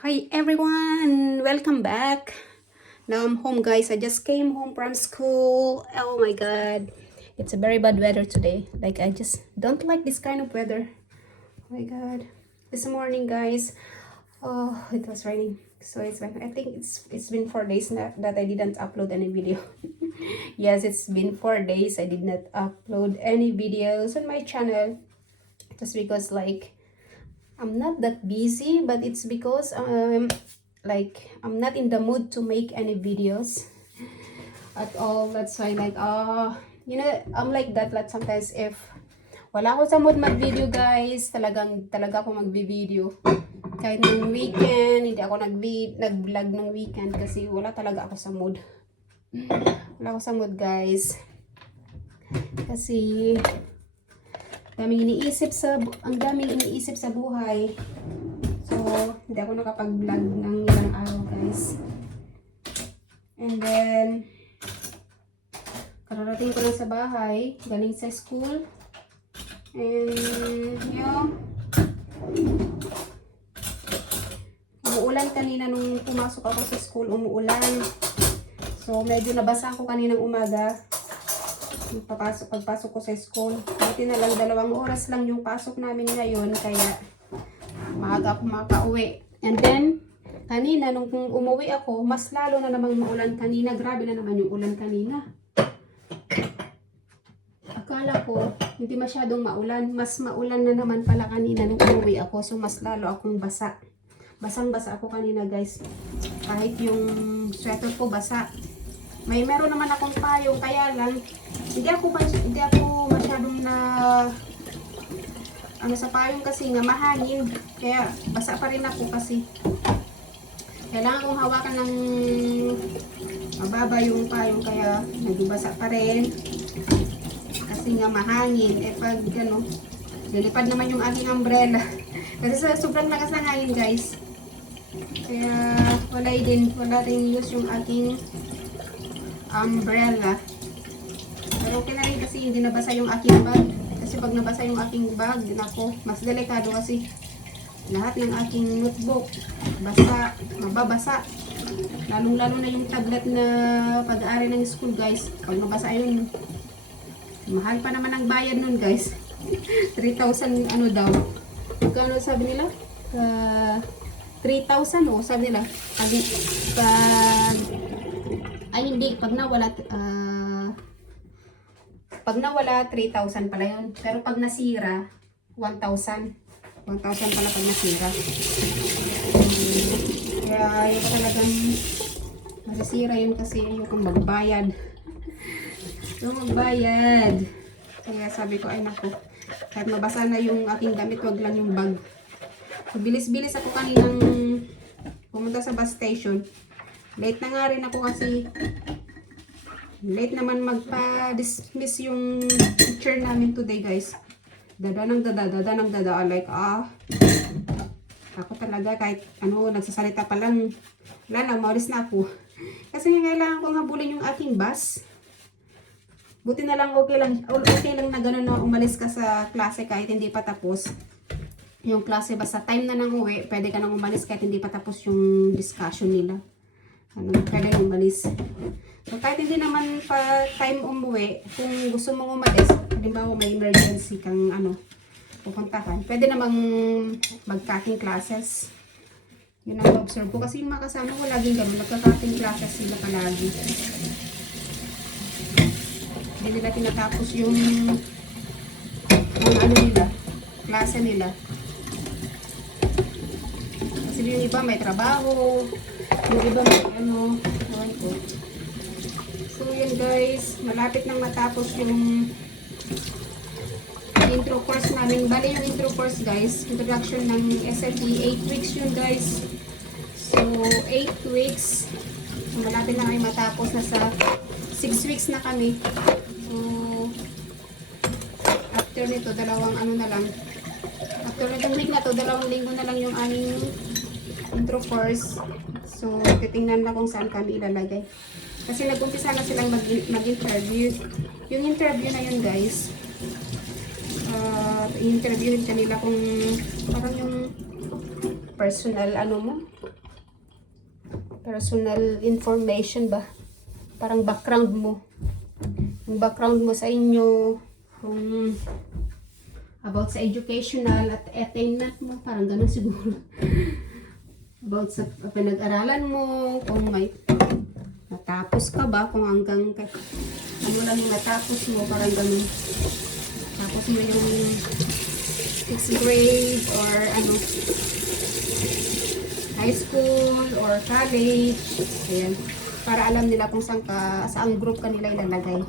Hi everyone! Welcome back! Now I'm home guys. I just came home from school. Oh my god. It's a very bad weather today. Like I just don't like this kind of weather. Oh my god. This morning guys. Oh, it was raining. So it's been, I think it's been 4 days that I didn't upload any video. Yes, it's been 4 days I did not upload any videos on my channel. Just because like I'm not that busy, but it's because like I'm not in the mood to make any videos at all. That's why like I'm like that like sometimes if wala ako sa mood mag-video guys, talaga ako mag-video. Kahit ng weekend, hindi ako nag-vlog ng weekend kasi wala talaga ako sa mood. Wala ako sa mood guys. Kasi ang daming iniisip sa buhay. So, hindi ako nakapag-vlog ng ilang araw, guys. And then, kararating ko lang sa bahay, galing sa school. And, umuulan kanina nung pumasok ako sa school, umuulan. So, medyo nabasa ako kaninang umaga. Pagpasok ko sa school. Buti na lang 2 oras lang yung pasok namin ngayon, kaya maaga ako makauwi. And then, kanina nung umuwi ako, mas lalo na naman maulan kanina. Grabe na naman yung ulan kanina. Akala ko, hindi masyadong maulan. Mas maulan na naman pala kanina nung umuwi ako. So, mas lalo akong basa. Basang-basa ako kanina, guys. Kahit yung sweater ko basa. Meron naman akong payong, kaya lang hindi ako masyadong na sa payong kasi nga mahangin, kaya basa pa rin ako kasi kailangan kong hawakan ng mababa yung payong, kaya nagbabasa pa rin kasi nga mahangin. Pag lilipad naman yung aking umbrella kasi sobrang lakas ng hangin guys, kaya wala rin use yung aking umbrella. Pero okay na rin kasi hindi nabasa yung aking bag. Kasi pag nabasa yung aking bag, nako, mas delikado kasi lahat ng aking notebook basa, mababasa. Lalong-lalo na yung tablet na pag-aari ng school guys. Pag nabasa yun, mahal pa naman ang bayad nun guys. 3,000 daw. Kano sabi nila? 3,000 sabi nila. Pag nawala 3,000 pala yun. Pero pag nasira 1,000 pala pag nasira. Kaya yung talagang masisira yun kasi yung magbayad. Kaya sabi ko ay nako, kahit mabasa na yung aking gamit, wag lang yung bag. So, bilis-bilis ako kaninang pumunta sa bus station. Late na nga rin ako kasi late naman magpa-dismiss yung teacher namin today guys. Dada like ako talaga kahit nagsasalita pa lang, wala na, maulis na ako. Kasi kailangan kong habulin yung aking bus. Buti na lang okay lang na gano'n na umalis ka sa klase kahit hindi pa tapos yung klase. Basta time na nang uwi, pwede ka nang umalis kahit hindi pa tapos yung discussion nila. Pwede nang umalis. So, kahit hindi naman pa time umuwi, kung gusto mong umalis, halimbawa may emergency kang pupuntahan, pwede namang mag-cutting classes. Yun ang observe ko. Kasi yung mga kasama ko laging gano'n, nagka-cutting classes sila palagi. Hindi nila tinatapos yung klase nila. Kasi yung iba may trabaho, yung iba may ewan ko. So yun guys, malapit nang matapos yung intro course namin. Bali yung intro course guys, introduction ng SFE, 8 weeks yun guys. So 8 weeks, so, malapit na kami matapos, nasa 6 weeks na kami. So after nito, after nitong week na to, 2 linggo na lang yung aming intro course. So titingnan na kung saan kami ilalagay. Kasi nag-umpisa na silang mag-interview. Yung interview na yun guys, i-interviewin kanila kung parang yung personal personal information ba? Parang background mo. Yung background mo sa inyo, kung about sa educational at attainment mo, parang ganun siguro. About sa pinag-aralan mo, kung may natapos ka ba, kung hanggang ano lang yung natapos mo, parang ganun. Tapos mo yung 6th grade or ano, high school or college. Ayan. Para alam nila kung saang group ka nila ilalagay.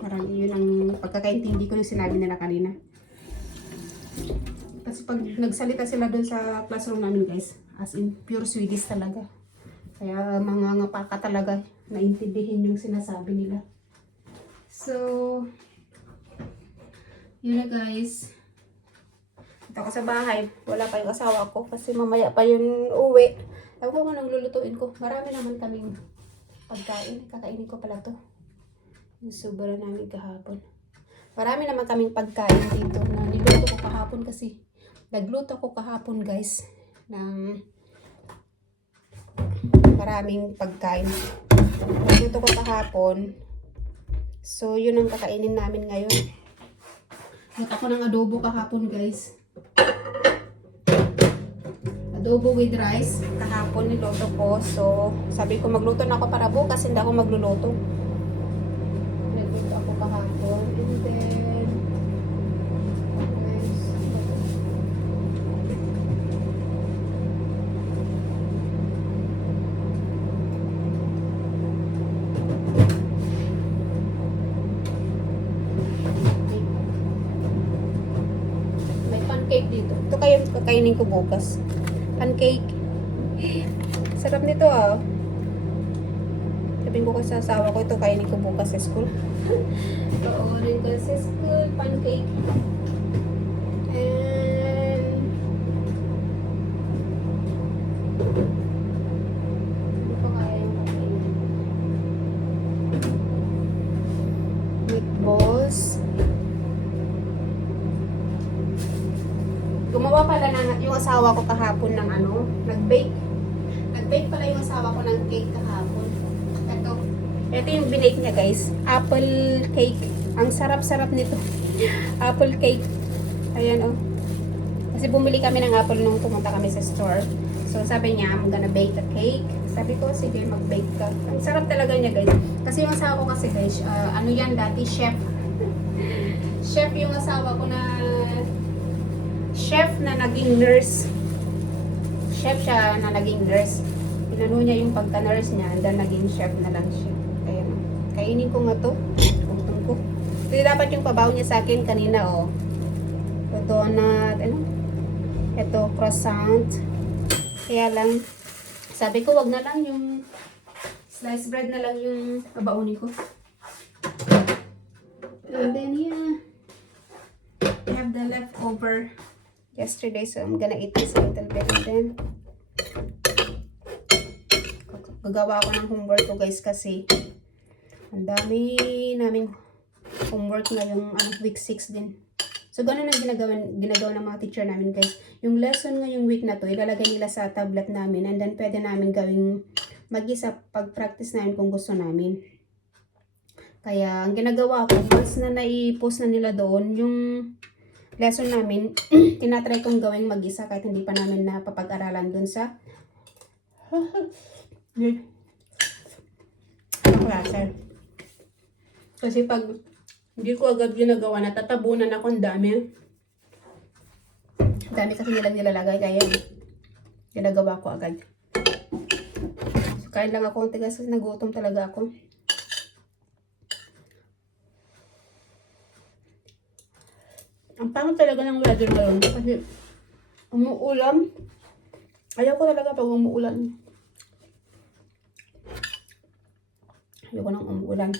Parang yun ang pagkakaintindi ko yung sinabi nila kanina. Kasi pag nagsalita sila dun sa classroom namin guys, as in pure Swedish talaga. Kaya mga ngapa ka talaga naintindihin yung sinasabi nila. So, yun na guys. Ito ako sa bahay. Wala pa yung asawa ko kasi mamaya pa yun uwi. Ewan ko anong lulutuin ko. Marami naman kaming pagkain. Kakainin ko pala to. Yung sobra namin kahapon. Marami naman kaming pagkain dito na niluto ko kahapon kasi nagluto ko kahapon guys ng maraming pagkain. Nagluto ko kahapon. So, yun ang kakainin namin ngayon. Nagluto ako ng adobo kahapon guys. Adobo with rice. Kahapon niluto ko. So, sabi ko magluto na ako para bukas. Hindi ako magluluto. Nagluto ako kahapon. And then, may pancake dito. Ito kayo kakainin ko bukas. Pancake. Sarap nito ah. Sabihin ko kasi sa asawa ko, ito kainin ko bukas sa school. Kainin ko sa school, pancake. And ano pa kaya yung kakainin? Meatballs. Gumawa pala na yung asawa ko kahapon ng ano, nag-bake. Nag-bake pala yung asawa ko ng cake kahapon. Ito yung binake niya guys. Apple cake. Ang sarap-sarap nito. Apple cake. Ayan oh. Kasi bumili kami ng apple nung pumunta kami sa store. So sabi niya, I'm gonna bake a cake. Sabi ko, sige mag-bake ka. Ang sarap talaga niya guys. Kasi yung asawa ko kasi guys, ano yan dati, chef. Chef yung asawa ko na chef na naging nurse. Chef siya na naging nurse. Pinano niya yung pagka-nurse niya, and then naging chef na lang siya. Ayan. Kainin ko nga to. Gutom ko. Ito dapat yung pabaw niya sa akin kanina, oh. Ito donut, ano? Ito croissant. Kaya lang, sabi ko wag na lang yung sliced bread na lang yung pabaunin ko. And then, yeah. I have the leftover yesterday, so I'm gonna eat this a little bit and then gagawa ako ng homework ko guys kasi ang dami naming homework ngayong week 6 din. So ganun ang ginagawa ng mga teacher namin guys. Yung lesson ngayong week na to, ilalagay nila sa tablet namin and then pwede namin gawing mag-isa pag-practice namin kung gusto namin. Kaya ang ginagawa ko, once na nai-post na nila doon, yung lesson namin, tinatry kong gawing mag-isa kahit hindi pa namin napapag-aralan dun sa klase. Kasi pag hindi ko agad ginagawa, natatabunan ako ang dami. Dami kasi nilang nilalagay, kaya ginagawa ko agad. So, kain lang ako, kasi nagutom talaga ako. Ang pangit talaga ng weather ngayon kasi umuulan. Ayaw ko talaga pag umuulan. Ayoko nang umuulan.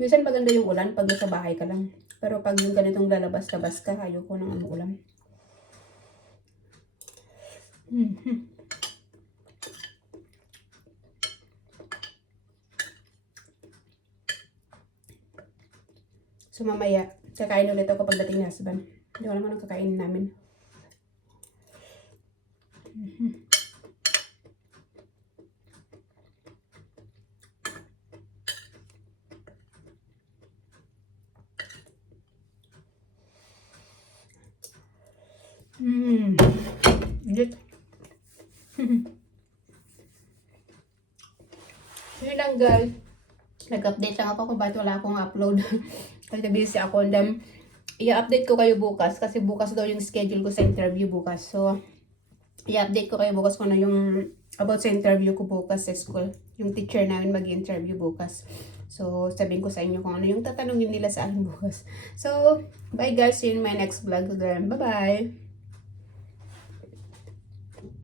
Minsan maganda yung ulan pag nasa bahay ka lang. Pero pag yung ganitong lalabas-labas ka, ayoko nang umuulan. So mamaya, kakain ulit ako pagdating ni husband. Hindi ko naman ang kakainin namin. Legit. Yun lang guys. Nag-update lang ako kung bakit wala akong upload. Kasi busy ako. And then, i-update ko kayo bukas. Kasi bukas daw yung schedule ko sa interview bukas. So, i-update ko kayo bukas kung ano yung about sa interview ko bukas sa school. Yung teacher namin mag-interview bukas. So, sabihin ko sa inyo kung ano yung tatanungin nila sa akin bukas. So, bye guys. See you in my next vlog again. Bye-bye.